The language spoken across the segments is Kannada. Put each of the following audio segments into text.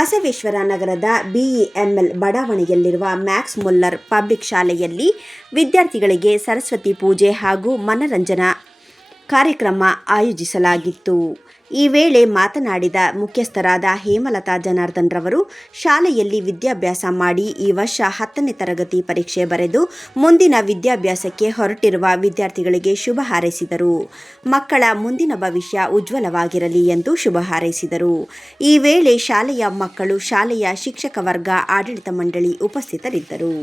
ಬಸವೇಶ್ವರ ನಗರದ ಬಿಇಎಂಎಲ್ ಬಡಾವಣೆಯಲ್ಲಿರುವ ಮ್ಯಾಕ್ಸ್ ಮುಲ್ಲರ್ ಪಬ್ಲಿಕ್ ಶಾಲೆಯಲ್ಲಿ ವಿದ್ಯಾರ್ಥಿಗಳಿಗೆ ಸರಸ್ವತಿ ಪೂಜೆ ಹಾಗೂ ಮನರಂಜನಾ ಕಾರ್ಯಕ್ರಮ ಆಯೋಜಿಸಲಾಗಿತ್ತು. ಈ ವೇಳೆ ಮಾತನಾಡಿದ ಮುಖ್ಯಸ್ಥರಾದ ಹೇಮಲತಾ ಜನಾರ್ದನ್ ರವರು, ಶಾಲೆಯಲ್ಲಿ ವಿದ್ಯಾಭ್ಯಾಸ ಮಾಡಿ ಈ ವರ್ಷ 10ನೇ ತರಗತಿ ಪರೀಕ್ಷೆ ಬರೆದು ಮುಂದಿನ ವಿದ್ಯಾಭ್ಯಾಸಕ್ಕೆ ಹೊರಟಿರುವ ವಿದ್ಯಾರ್ಥಿಗಳಿಗೆ ಶುಭ ಹಾರೈಸಿದರು. ಮಕ್ಕಳ ಮುಂದಿನ ಭವಿಷ್ಯ ಉಜ್ವಲವಾಗಿರಲಿ ಎಂದು ಶುಭ ಹಾರೈಸಿದರು. ಈ ವೇಳೆ ಶಾಲೆಯ ಮಕ್ಕಳು, ಶಾಲೆಯ ಶಿಕ್ಷಕ ವರ್ಗ, ಆಡಳಿತ ಮಂಡಳಿ ಉಪಸ್ಥಿತರಿದ್ದರು.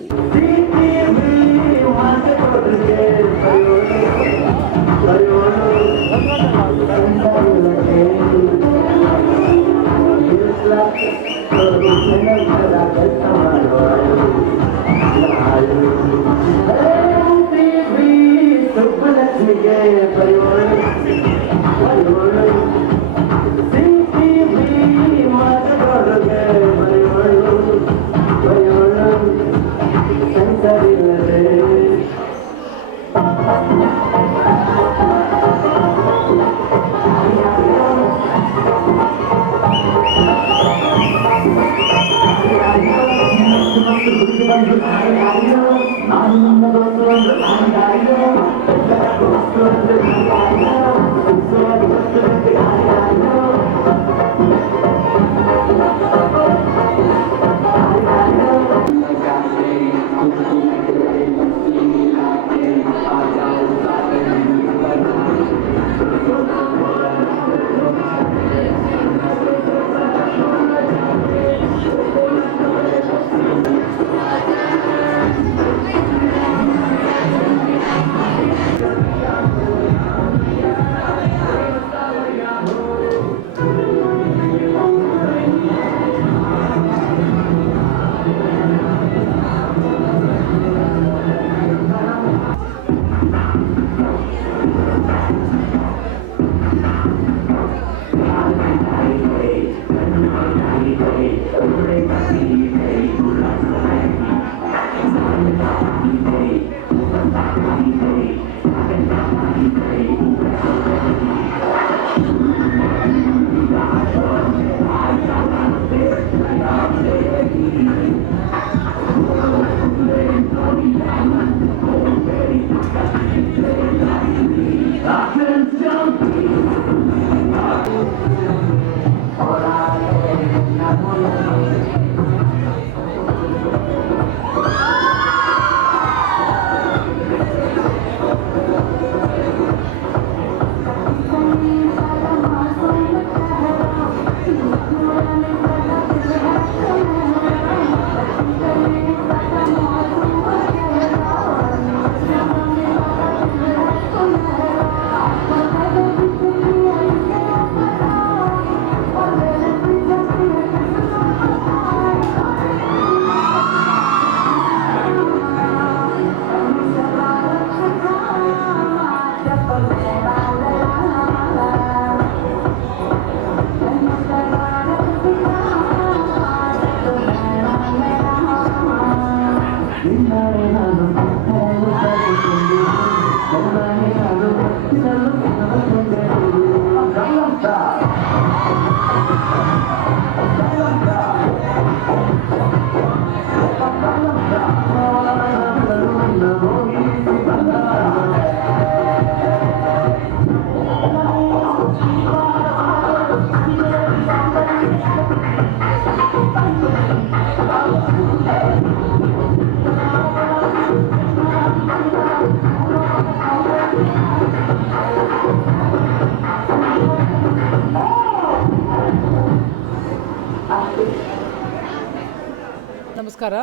ನಮಸ್ಕಾರ.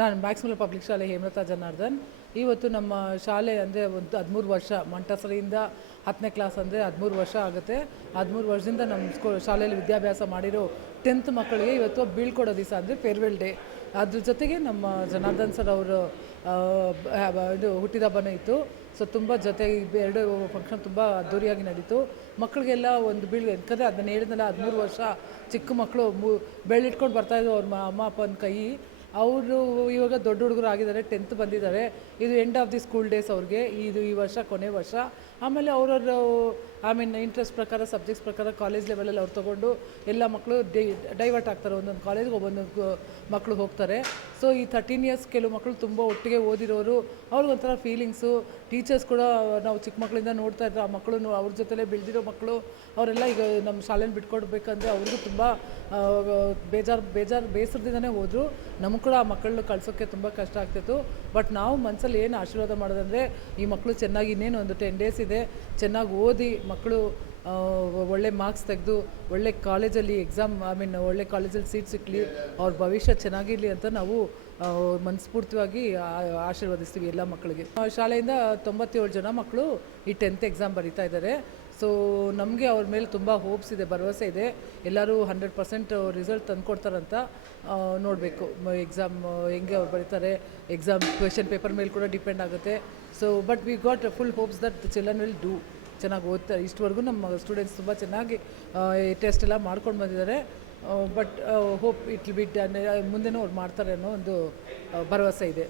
ನಾನು ಮ್ಯಾಕ್ಸ್ ಮುಲ್ಲರ್ ಪಬ್ಲಿಕ್ ಶಾಲೆ ಹೇಮಲತಾ ಜನಾರ್ದನ್. ಇವತ್ತು ನಮ್ಮ ಶಾಲೆ ಅಂದರೆ ಒಂದು 13 ವರ್ಷ, ಮಂಟಸರಿಯಿಂದ 10ನೇ ಕ್ಲಾಸ್ ಅಂದರೆ 13 ವರ್ಷ ಆಗುತ್ತೆ. 13 ವರ್ಷದಿಂದ ನಮ್ಮ ಶಾಲೆಯಲ್ಲಿ ವಿದ್ಯಾಭ್ಯಾಸ ಮಾಡಿರೋ 10th ಮಕ್ಕಳಿಗೆ ಇವತ್ತು ಬೀಳ್ಕೊಡೋ ದಿವಸ ಅಂದರೆ ಫೇರ್ವೆಲ್ ಡೇ. ಅದ್ರ ಜೊತೆಗೆ ನಮ್ಮ ಜನಾರ್ದನ್ ಸರ್ ಅವರು ಇದು ಹುಟ್ಟಿದಬ್ಬನೂ ಇತ್ತು. ಸೊ ತುಂಬ ಎರಡು ಫಂಕ್ಷನ್ ತುಂಬ ಅದ್ದೂರಿಯಾಗಿ ನಡೀತು. ಮಕ್ಕಳಿಗೆಲ್ಲ ಒಂದು ಯಾಕಂದರೆ ಅದನ್ನು ಹೇಳಿದ್ನಲ್ಲ, 13 ವರ್ಷ ಚಿಕ್ಕ ಮಕ್ಕಳು ಬೆಳ್ಳಿಟ್ಕೊಂಡು ಬರ್ತಾಯಿದ್ರು ಅವ್ರ ಅಮ್ಮ ಅಪ್ಪನ ಕೈ. ಅವರು ಇವಾಗ ದೊಡ್ಡ ಹುಡುಗರು ಆಗಿದ್ದಾರೆ, 10th ಬಂದಿದ್ದಾರೆ. ಇದು end of the school days ಅವ್ರಿಗೆ. ಈ ವರ್ಷ ಕೊನೆ ವರ್ಷ. ಆಮೇಲೆ ಅವರವರು ಇಂಟ್ರೆಸ್ಟ್ ಪ್ರಕಾರ ಸಬ್ಜೆಕ್ಟ್ಸ್ ಪ್ರಕಾರ ಕಾಲೇಜ್ ಲೆವೆಲಲ್ಲಿ ಅವ್ರು ತೊಗೊಂಡು ಎಲ್ಲ ಮಕ್ಕಳು ಡೈವರ್ಟ್ ಆಗ್ತಾರೆ, ಒಂದೊಂದು ಕಾಲೇಜ್ಗೆ ಒಂದೊಂದು ಮಕ್ಕಳು ಹೋಗ್ತಾರೆ. ಸೊ ಈ 13 ಇಯರ್ಸ್ ಕೆಲವು ಮಕ್ಕಳು ತುಂಬ ಒಟ್ಟಿಗೆ ಓದಿರೋರು, ಅವ್ರಿಗೊಂಥರ ಫೀಲಿಂಗ್ಸು. ಟೀಚರ್ಸ್ ಕೂಡ ನಾವು ಚಿಕ್ಕ ಮಕ್ಕಳಿಂದ ನೋಡ್ತಾ ಇದ್ರು, ಆ ಮಕ್ಕಳು ಅವ್ರ ಜೊತೆಲೇ ಬೆಳೆದಿರೋ ಮಕ್ಕಳು ಅವರೆಲ್ಲ ಈಗ ನಮ್ಮ ಶಾಲೆನ ಬಿಟ್ಕೊಡ್ಬೇಕಂದ್ರೆ ಅವ್ರಿಗೂ ತುಂಬ ಬೇಸರದಿಂದನೇ ಹೋದರು. ನಮಗೆ ಕೂಡ ಆ ಮಕ್ಕಳನ್ನ ಕಳ್ಸೋಕ್ಕೆ ತುಂಬ ಕಷ್ಟ ಆಗ್ತಿತ್ತು. ಬಟ್ ನಾವು ಮನಸ್ಸಲ್ಲಿ ಏನು ಆಶೀರ್ವಾದ ಮಾಡೋದಂದರೆ ಈ ಮಕ್ಕಳು ಚೆನ್ನಾಗಿ ಇನ್ನೇನು ಒಂದು 10 ಡೇಸ್ ಇದೆ, ಚೆನ್ನಾಗಿ ಓದಿ ಮಕ್ಕಳು ಒಳ್ಳೆ ಮಾರ್ಕ್ಸ್ ತೆಗೆದು ಒಳ್ಳೆ ಕಾಲೇಜಲ್ಲಿ ಒಳ್ಳೆ ಕಾಲೇಜಲ್ಲಿ ಸೀಟ್ ಸಿಕ್ಕಲಿ, ಅವ್ರ ಭವಿಷ್ಯ ಚೆನ್ನಾಗಿರಲಿ ಅಂತ ನಾವು ಮನಸ್ಫೂರ್ತಿಯಾಗಿ ಆಶೀರ್ವದಿಸ್ತೀವಿ ಎಲ್ಲ ಮಕ್ಕಳಿಗೆ. ಶಾಲೆಯಿಂದ 97 ಜನ ಮಕ್ಕಳು ಈ 10th ಎಕ್ಸಾಮ್ ಬರೀತಾ ಇದ್ದಾರೆ. ಸೊ ನಮಗೆ ಅವ್ರ ಮೇಲೆ ತುಂಬ ಹೋಪ್ಸ್ ಇದೆ, ಭರವಸೆ ಇದೆ. ಎಲ್ಲರೂ 100% ರಿಸಲ್ಟ್ ತಂದುಕೊಡ್ತಾರಂತ ನೋಡಬೇಕು. ಎಕ್ಸಾಮ್ ಹೆಂಗೆ ಅವ್ರು ಬರೀತಾರೆ, ಎಕ್ಸಾಮ್ ಕ್ವೆಶನ್ ಪೇಪರ್ ಮೇಲೆ ಕೂಡ ಡಿಪೆಂಡ್ ಆಗುತ್ತೆ. So but we got full hopes that the children will do. ಚೆನ್ನಾಗಿ ಓದ್ತಾರೆ. ಇಷ್ಟವರೆಗೂ ನಮ್ಮ ಸ್ಟೂಡೆಂಟ್ಸ್ ತುಂಬ ಚೆನ್ನಾಗಿ ಟೆಸ್ಟ್ ಎಲ್ಲ ಮಾಡ್ಕೊಂಡು ಬಂದಿದ್ದಾರೆ. But hope it will be done, ಮುಂದೆನೂ ಅವ್ರು ಮಾಡ್ತಾರೆ ಅನ್ನೋ ಒಂದು ಭರವಸೆ ಇದೆ.